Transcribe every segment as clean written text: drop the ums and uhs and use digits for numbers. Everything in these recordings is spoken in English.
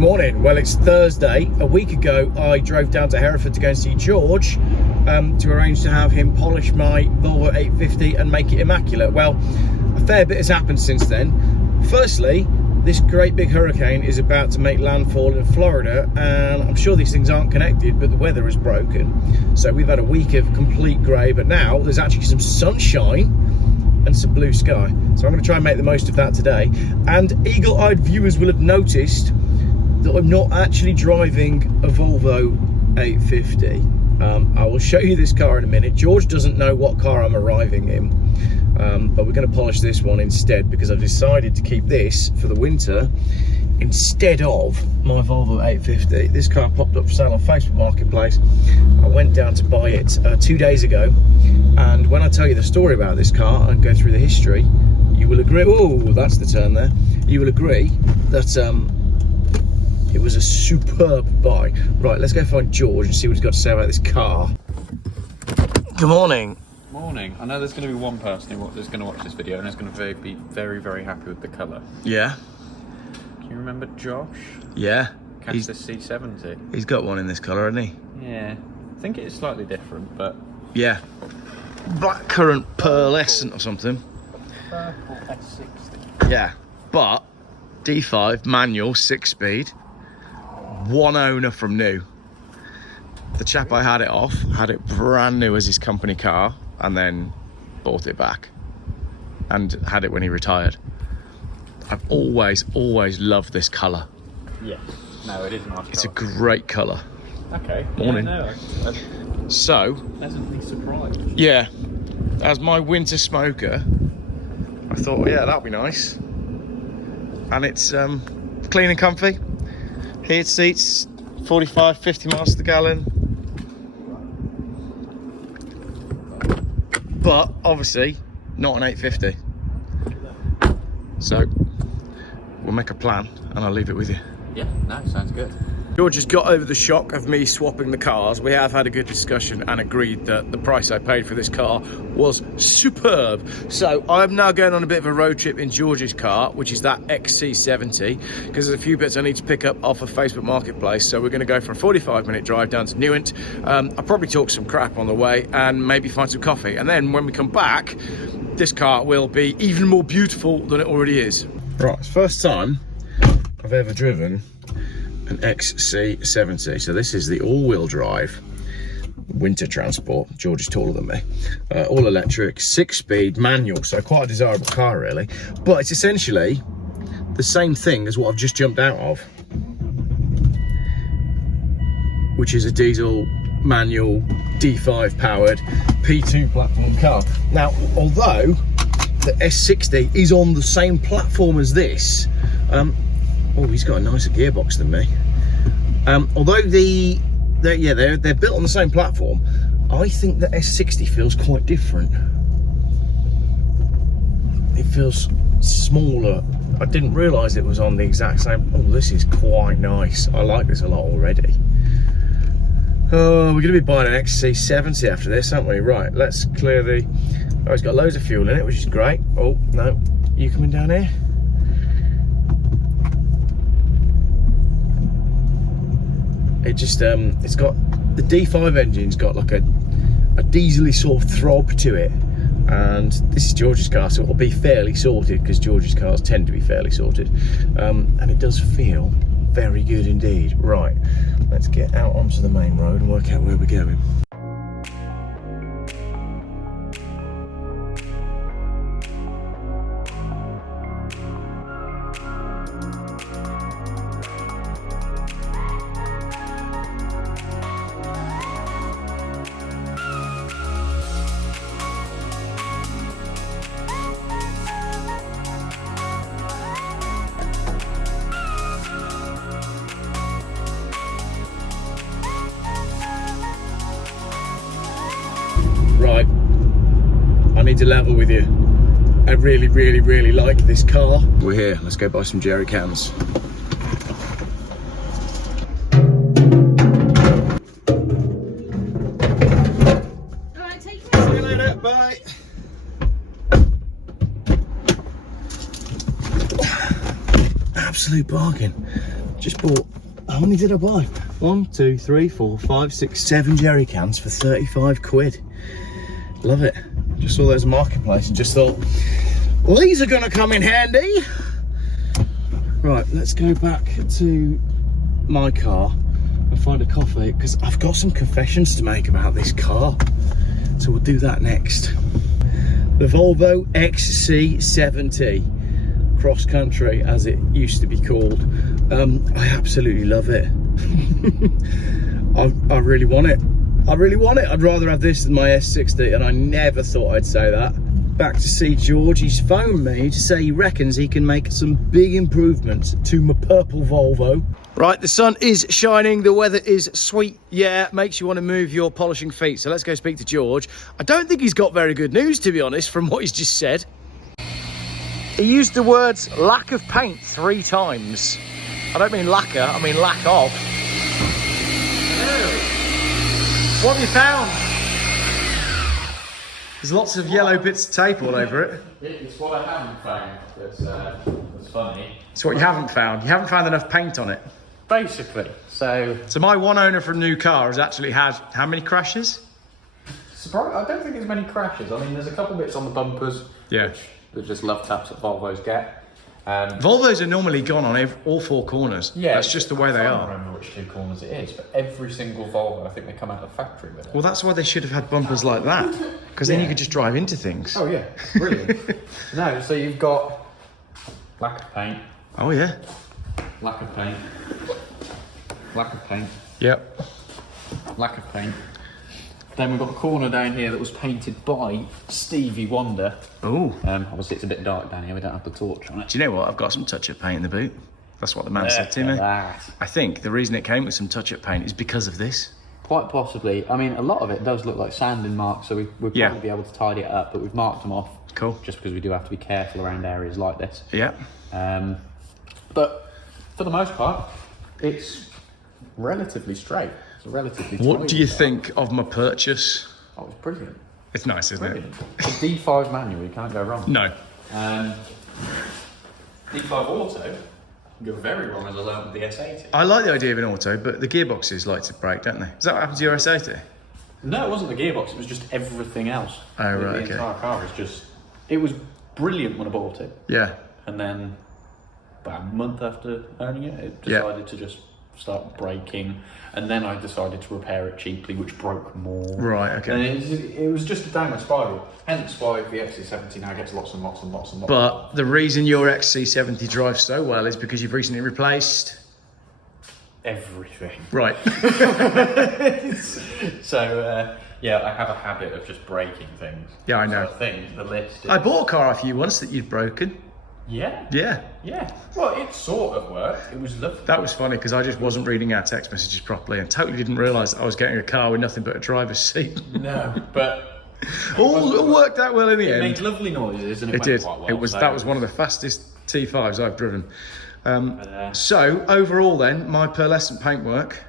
Good morning. Well, it's Thursday. A week ago, I drove down to Hereford to go and see George to arrange to have him polish my Volvo 850 and make it immaculate. Well, a fair bit has happened since then. Firstly, this great big hurricane is about to make landfall in Florida, and I'm sure these things aren't connected, but the weather is broken. So we've had a week of complete grey, but now there's actually some sunshine and some blue sky. So I'm going to try and make the most of that today. And eagle-eyed viewers will have noticed that I'm not actually driving a Volvo 850. I will show you this car in a minute. George doesn't know what car I'm arriving in, but we're going to polish this one instead because I've decided to keep this for the winter instead of my Volvo 850. This car popped up for sale on Facebook Marketplace. I went down to buy it 2 days ago, and when I tell you the story about this car and go through the history, you will agree, oh, that's the turn there, you will agree that it was a superb buy. Right, let's go find George and see what he's got to say about this car. Good morning. Morning. I know there's going to be one person who's going to watch this video and is going to be very, very happy with the colour. Yeah. Do you remember Josh? Yeah. He's the C70. He's got one in this colour, hasn't he? Yeah. I think it is slightly different, but... Yeah. Blackcurrant pearlescent or something. Purple S60. Yeah. But D5 manual 6-speed. One owner from new. The chap I had it off had it brand new as his company car and then bought it back and had it when he retired. I've always loved this colour. Yeah. No, it is nice. It's a great colour. Okay. Morning. Yeah, no, So, pleasantly surprised. yeah, as my winter smoker, I thought, yeah, that'll be nice. And it's clean and comfy. Heated seats, 45, 50 miles to the gallon. But obviously not an 850. So we'll make a plan and I'll leave it with you. Yeah, no, sounds good. George has got over the shock of me swapping the cars. We have had a good discussion and agreed that the price I paid for this car was superb. So I'm now going on a bit of a road trip in George's car, which is that XC70, because there's a few bits I need to pick up off of Facebook Marketplace. So we're going to go for a 45-minute drive down to Newent. I'll probably talk some crap on the way and maybe find some coffee. And then when we come back, this car will be even more beautiful than it already is. Right, it's the first time I've ever driven an XC70. So this is the all-wheel drive winter transport. George is taller than me. All electric, 6-speed, manual, so quite a desirable car really. But it's essentially the same thing as what I've just jumped out of, which is a diesel, manual, D5 powered, P2 platform car. Now, although the S60 is on the same platform as this, oh, he's got a nicer gearbox than me. Although they're built on the same platform, I think the S60 feels quite different. It feels smaller. I didn't realise it was on the exact same. Oh, this is quite nice. I like this a lot already. Oh, we're going to be buying an XC70 after this, aren't we? Right, let's clear the... Oh, it's got loads of fuel in it, which is great. Oh, no. You coming down here? It just, it's got, the D5 engine's got like a diesely sort of throb to it. And this is George's car, so it'll be fairly sorted because George's cars tend to be fairly sorted. And it does feel very good indeed. Right, let's get out onto the main road and work out where we're going. Right, I need to level with you. I really like this car. We're here, let's go buy some jerry cans. Alright, take See care. you later, bye. absolute bargain. Just bought, how many did I buy? 1, 2, 3, 4, 5, 6, 7 jerry cans for 35 quid. Love it. Just saw those marketplace and just thought, well, these are going to come in handy. Right, let's go back to my car and find a coffee, because I've got some confessions to make about this car. So we'll do that next. The Volvo XC70 cross country, as it used to be called. I absolutely love it. I really want it. I really want it. I'd rather have this than my S60, and I never thought I'd say that. Back to see George. He's phoned me to say he reckons he can make some big improvements to my purple Volvo. Right, the sun is shining, the weather is sweet. Yeah, makes you want to move your polishing feet. So let's go speak to George. I don't think he's got very good news, to be honest, from what he's just said. He used the words lack of paint 3 times. I don't mean lacquer, I mean lack of. What have you found? There's lots of yellow bits of tape all over it. It's what I haven't found that's funny. It's what you haven't found. You haven't found enough paint on it. Basically, so my one owner for a new car has actually had how many crashes? I don't think there's many crashes. I mean, there's a couple bits on the bumpers. Yeah. Which they're just love taps that Volvos get. Volvos are normally gone on all 4 corners. Yeah, that's just the way they I are. can't remember which 2 corners it is, but every single Volvo, I think they come out of the factory with it. Well, that's why they should have had bumpers like that, because then you could just drive into things. Oh yeah, brilliant. No, so you've got lack of paint. Oh yeah. Lack of paint. Lack of paint. Yep. Lack of paint. Then we've got a corner down here that was painted by Stevie Wonder. Oh. Obviously it's a bit dark down here, we don't have the torch on it. Do you know what? I've got some touch-up paint in the boot. That's what the man said to me. That. I think the reason it came with some touch-up paint is because of this. Quite possibly. I mean, a lot of it does look like sanding marks, so we'll probably be able to tidy it up, but we've marked them off. Cool. Just because we do have to be careful around areas like this. Yeah. But for the most part, it's relatively straight. It's a relatively What do you think of my purchase? Oh, it's brilliant. It's nice, isn't Brilliant. It's a D5 manual, you can't go wrong. it? No. D5 auto, you go very wrong, as I learned with the S80. I like the idea of an auto, but the gearboxes like to break, don't they? Is that what happened to your S80? No, it wasn't the gearbox, it was just everything else. Oh, right, The okay. entire car is just, it was brilliant when I bought it. Yeah. And then about a month after owning it, it decided to just start breaking, and then I decided to repair it cheaply, which broke more. Right, okay. And it was just a downward spiral. Hence why the XC70 now gets lots and lots and lots and lots. But the reason your XC70 drives so well is because you've recently replaced everything. Right. So yeah, I have a habit of just breaking things. Yeah, I know. So I think the list is... I bought a car off you once that you'd broken. Yeah. Yeah. Yeah. Well, it sort of worked. It was lovely. That was funny because I just wasn't reading our text messages properly and totally didn't realise that I was getting a car with nothing but a driver's seat. No, but all worked out well in the it end. made lovely noises and it went did. quite well. It was so that was one of the fastest T5s I've driven. So overall, then my pearlescent paintwork.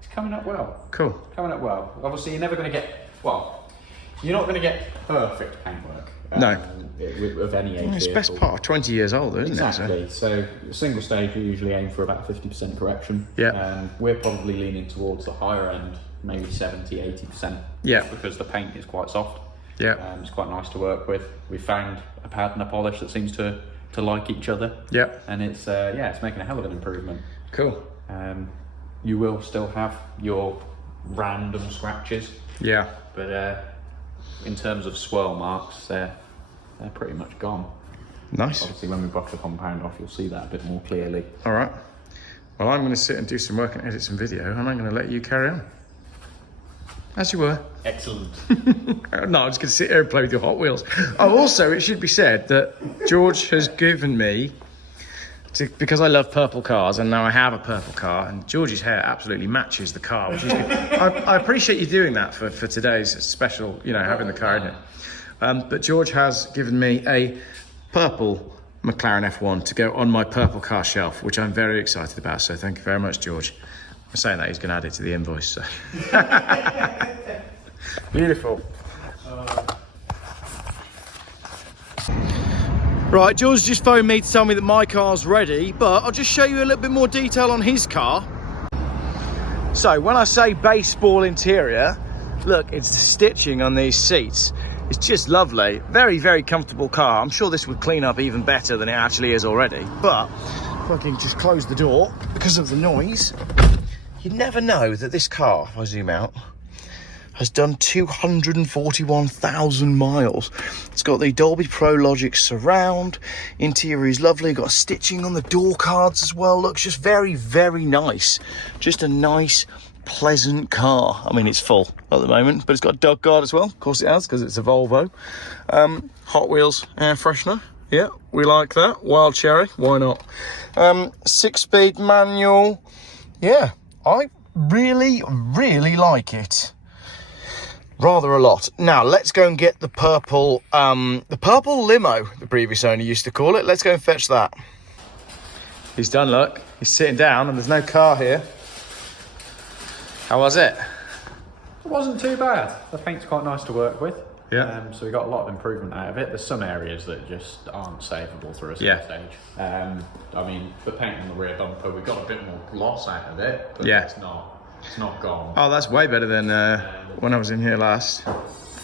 It's coming up well. Cool. Coming up well. Obviously, you're never going to get you're not going to get perfect paintwork. No. Of any age. It's best part of 20 years old, isn't Exactly. it? So single stage, we usually aim for about 50% correction. Yeah. We're probably leaning towards the higher end, maybe 70, 80%. Yeah. Because the paint is quite soft. Yeah. It's quite nice to work with. We found a pad and a polish that seems to like each other. Yeah. And it's it's making a hell of an improvement. Cool. You will still have your random scratches. Yeah. But in terms of swirl marks, they're pretty much gone. Nice. Obviously, when we brush the compound off, you'll see that a bit more clearly. All right. Well, I'm going to sit and do some work and edit some video, and I'm going to let you carry on. As you were. Excellent. No, I'm just going to sit here and play with your Hot Wheels. Oh, also, it should be said that George has given me, because I love purple cars, and now I have a purple car, and George's hair absolutely matches the car, which is good. I appreciate you doing that for today's special, having the car in it. But George has given me a purple McLaren F1 to go on my purple car shelf, which I'm very excited about. So thank you very much, George. I'm saying that he's going to add it to the invoice. So. Beautiful. Right, George just phoned me to tell me that my car's ready, but I'll just show you a little bit more detail on his car. So when I say baseball interior, look, it's the stitching on these seats. It's just lovely. Very, very comfortable car. I'm sure this would clean up even better than it actually is already. But if I can just close the door because of the noise, you never know that this car, if I zoom out, has done 241,000 miles. It's got the Dolby Pro Logic surround. Interior is lovely. Got stitching on the door cards as well. Looks just very, very nice. Just a nice, pleasant car. I mean, it's full at the moment, but it's got a dog guard as well. Of course it has, because it's a Volvo. Hot Wheels air freshener. Yeah, we like that. Wild cherry, why not? 6-speed manual. Yeah, I really, really like it. Rather a lot. Now, let's go and get the purple limo, the previous owner used to call it. Let's go and fetch that. He's done, look. He's sitting down and there's no car here. How was it? It wasn't too bad. The paint's quite nice to work with. Yeah. So we got a lot of improvement out of it. There's some areas that just aren't savable through a stage. I mean, the paint on the rear bumper, we got a bit more gloss out of it, but it's not gone. Oh, that's way better than when I was in here last.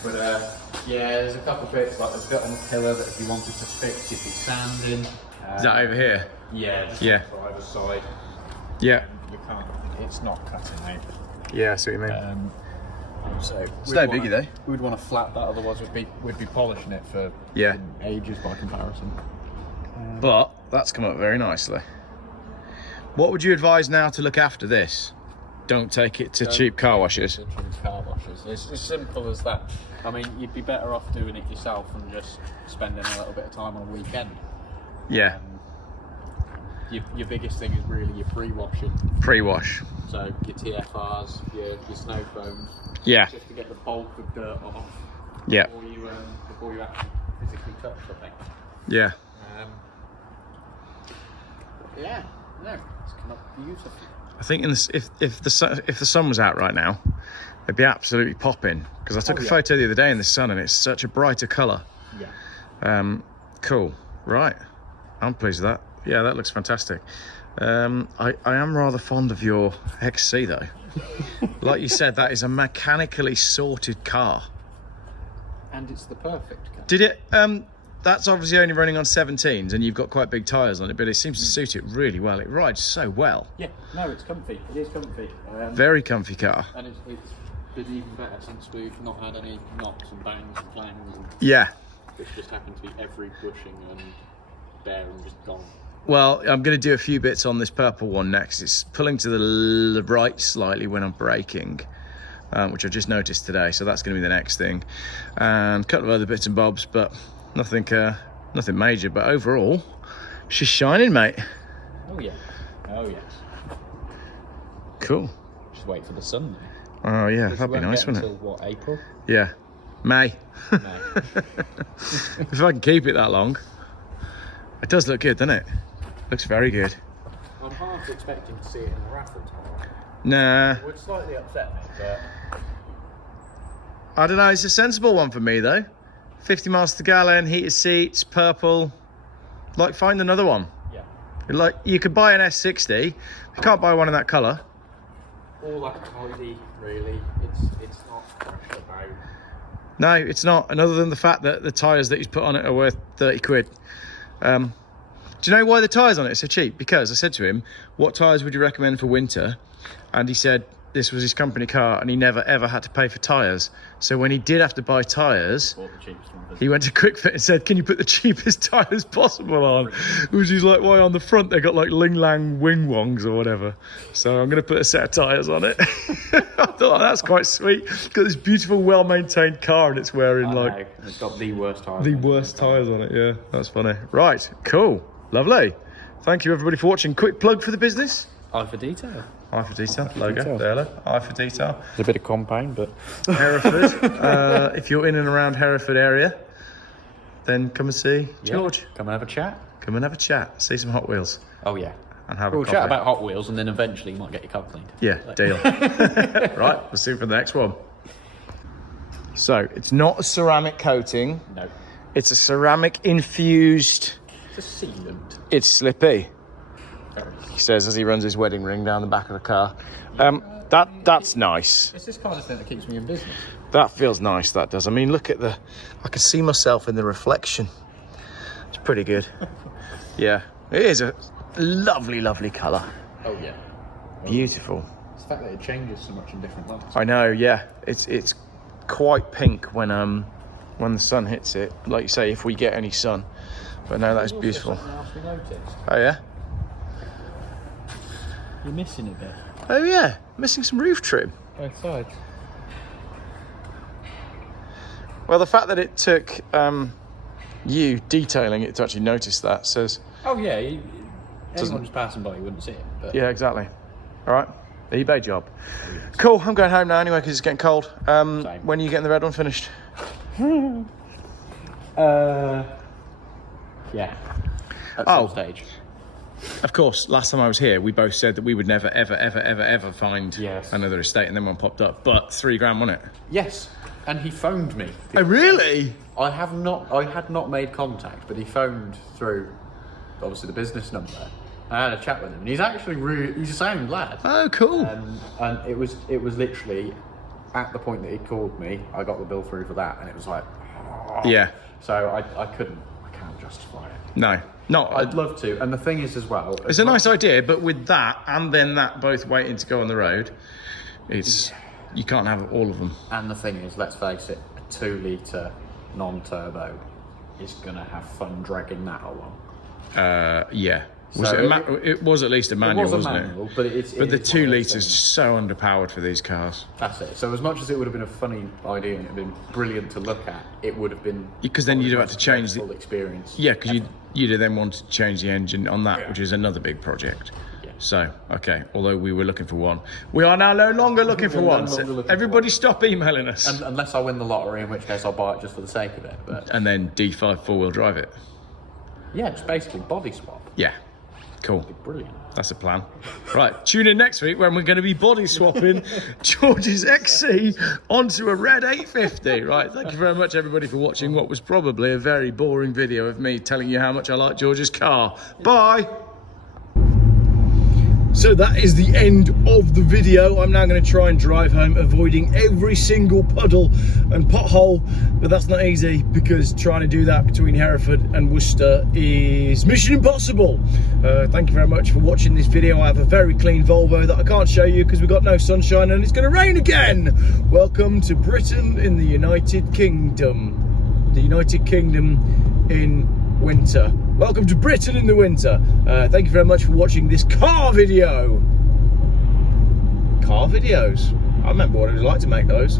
But yeah, there's a couple of bits, like there's a bit on the pillar that if you wanted to fix, you'd be sanding. Is that over here? Yeah, just yeah. on the driver's side. Yeah. We can't, it's not cutting out. Yeah, I see what you mean. So it's no biggie though. We'd want to flat that, otherwise we'd be polishing it for ages by comparison. But that's come up very nicely. What would you advise now to look after this? Don't take it to cheap car washes. It's as simple as that. I mean, you'd be better off doing it yourself and just spending a little bit of time on a weekend. Yeah. Your biggest thing is really your pre-washing. Pre-wash. So your TFRs, your snow foams. Yeah. Just to get the bulk of dirt off. Yeah. Before you actually physically touch something. Yeah. Yeah. No, it's come up beautifully. I think if the sun was out right now, it'd be absolutely popping. Because I took a photo the other day in the sun, and it's such a brighter colour. Yeah. Cool. Right. I'm pleased with that. Yeah, that looks fantastic. I am rather fond of your XC though. Like you said, that is a mechanically sorted car. And it's the perfect car. Did it? That's obviously only running on 17s, and you've got quite big tyres on it, but it seems to suit it really well. It rides so well. Yeah, no, it's comfy. It is comfy. Very comfy car. And it's been even better since we've not had any knocks and bangs and clangs. Yeah. It's just happened to be every bushing and bare and just gone. Well, I'm going to do a few bits on this purple one next. It's pulling to the right slightly when I'm braking, which I just noticed today, so that's going to be the next thing. And a couple of other bits and bobs, but nothing major. But overall, she's shining, mate. Oh yeah. Oh yes. Cool. Just wait for the sun. Oh yeah, that'd be nice, wouldn't it? Until what, April? Yeah, May. May. If I can keep it that long. It does look good, doesn't it? Looks very good. I'm half expecting to see it in the raffle tomorrow. Nah. It would slightly upset me, but I don't know, it's a sensible one for me though. 50 miles to the gallon, heated seats, purple. Like, find another one. yeah. Like, you could buy an S60, you can't buy one in that colour. All that tidy, really. It's not fresh about. No, it's not. And other than the fact that the tyres that he's put on it are worth 30 quid. Do you know why the tyres on it are so cheap? Because I said to him, what tyres would you recommend for winter? And he said this was his company car and he never ever had to pay for tyres. So when he did have to buy tyres, he went to Quick Fit and said, can you put the cheapest tyres possible on? Which is like, why on the front they got like Ling Lang Wing Wongs or whatever. So I'm going to put a set of tyres on it. I thought, that's quite sweet. It's got this beautiful, well-maintained car and it's wearing like... It's got the worst tyres. The worst tyres on it, yeah. That's funny. Right, cool. Lovely. Thank you everybody for watching. Quick plug for the business. Eye for detail. Eye for detail, logo, there, look. Eye for detail. There's a bit of compound, but... Hereford. If you're in and around Hereford area, then come and see George. Come and have a chat. Come and have a chat. See some Hot Wheels. Oh, yeah. And have we'll a chat about Hot Wheels and then eventually you might get your car cleaned. Yeah, deal. Right, we'll see you for the next one. So, it's not a ceramic coating. No. It's a ceramic infused It's a sealant. It's slippy. He says as he runs his wedding ring down the back of the car. That's nice. It's this kind of thing that keeps me in business. That feels nice, that does. I mean, look at I can see myself in the reflection. It's pretty good. Yeah, it is a lovely, lovely colour. Oh yeah. Beautiful. It's the fact that it changes so much in different lights. I know, yeah. It's quite pink when the sun hits it. Like you say, if we get any sun. But no, that is beautiful. Something else we noticed. Oh yeah? You're missing a bit. Oh yeah, missing some roof trim. Both sides. Well, the fact that it took you detailing it to actually notice that says... Oh yeah, anyone who's passing by, you wouldn't see it. But... Yeah, exactly. All right, eBay job. Cool, I'm going home now anyway because it's getting cold. When are you getting the red one finished? Yeah. At some stage. Of course, last time I was here, we both said that we would never, ever, ever, ever, ever find another estate, and then one popped up. But $3 grand, wasn't it? Yes, and he phoned me. Oh, really? I had not made contact, but he phoned through, obviously, the business number. I had a chat with him, and he's actually he's a sound lad. Oh, cool. And it was literally at the point that he called me, I got the bill through for that, and it was like, Yeah. So I can't justify it. No. No, I'd love to, and the thing is as well... It's a nice idea, but with that, and then that both waiting to go on the road, you can't have all of them. And the thing is, let's face it, a 2 litre non-turbo is going to have fun dragging that along. Yeah. It was at least a manual, wasn't it? But the 2 litres is so underpowered for these cars. That's it. So as much as it would have been a funny idea and it would have been brilliant to look at, it would have been... Because then you'd have had to change the... experience. Yeah, because you'd have then wanted to change the engine on that, which is another big project. Yeah. So, okay, although we were looking for one. We are now no longer looking for one. So everybody stop emailing us. Unless I win the lottery, in which case I'll buy it just for the sake of it. But... And then D5 4-wheel drive it. Yeah, it's basically body swap. Yeah. Cool. Brilliant. That's a plan. Right, tune in next week when we're going to be body swapping George's XC onto a red 850. Right, thank you very much everybody for watching what was probably a very boring video of me telling you how much I like George's car. Bye! So that is the end of the video. I'm now going to try and drive home, avoiding every single puddle and pothole, but that's not easy because trying to do that between Hereford and Worcester is mission impossible. Thank you very much for watching this video. I have a very clean Volvo that I can't show you because we've got no sunshine and it's going to rain again. Welcome to Britain in the United Kingdom. The United Kingdom in winter. Welcome to Britain in the winter. Thank you very much for watching this car video. Car videos. I remember what it was like to make those.